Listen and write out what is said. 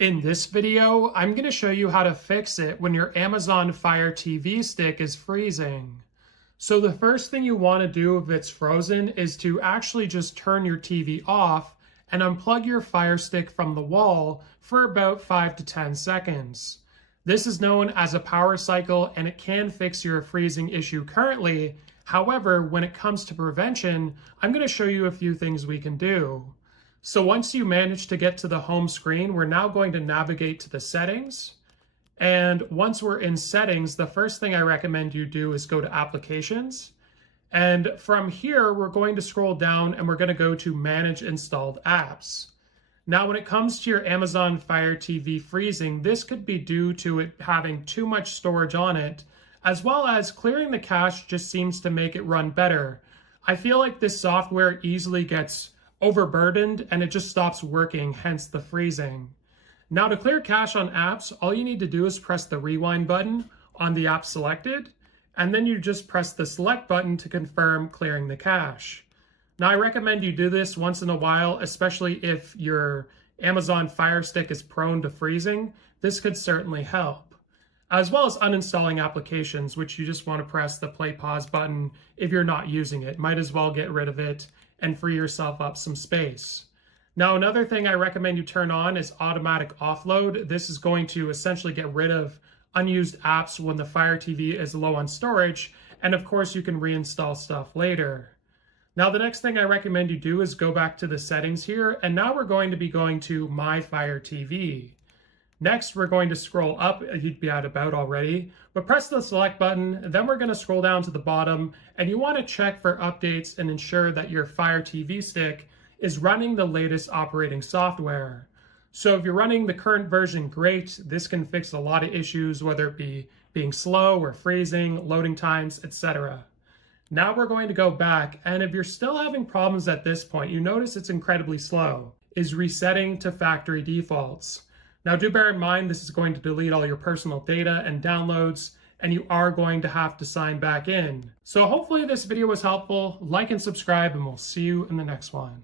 In this video, I'm going to show you how to fix it when your Amazon Fire TV stick is freezing. So the first thing you want to do if it's frozen is to actually just turn your TV off and unplug your Fire Stick from the wall for about 5 to 10 seconds. This is known as a power cycle and it can fix your freezing issue currently. However, when it comes to prevention, I'm going to show you a few things we can do. So once you manage to get to the home screen, we're now going to navigate to the settings. And once we're in settings, the first thing I recommend you do is go to applications. And from here, we're going to scroll down and we're going to go to manage installed apps. Now, when it comes to your Amazon Fire TV freezing, this could be due to it having too much storage on it, as well as clearing the cache just seems to make it run better. I feel like this software easily gets overburdened and it just stops working, hence the freezing. Now to clear cache on apps, all you need to do is press the rewind button on the app selected, and then you just press the select button to confirm clearing the cache. Now I recommend you do this once in a while, especially if your Amazon Fire Stick is prone to freezing. This could certainly help. As well as uninstalling applications, which you just want to press the play pause button if you're not using it. Might as well get rid of it and free yourself up some space. Now, another thing I recommend you turn on is automatic offload. This is going to essentially get rid of unused apps when the Fire TV is low on storage, and of course you can reinstall stuff later. Now, the next thing I recommend you do is go back to the settings here, and now we're going to be going to My Fire TV. Next, we're going to scroll up, you'd be at about already, but press the select button, then we're going to scroll down to the bottom, and you want to check for updates and ensure that your Fire TV stick is running the latest operating software. So if you're running the current version, great. This can fix a lot of issues, whether it be being slow or freezing, loading times, etc. Now we're going to go back, and if you're still having problems at this point, you notice it's incredibly slow, is resetting to factory defaults. Now do bear in mind, this is going to delete all your personal data and downloads, and you are going to have to sign back in. So hopefully this video was helpful. Like and subscribe, and we'll see you in the next one.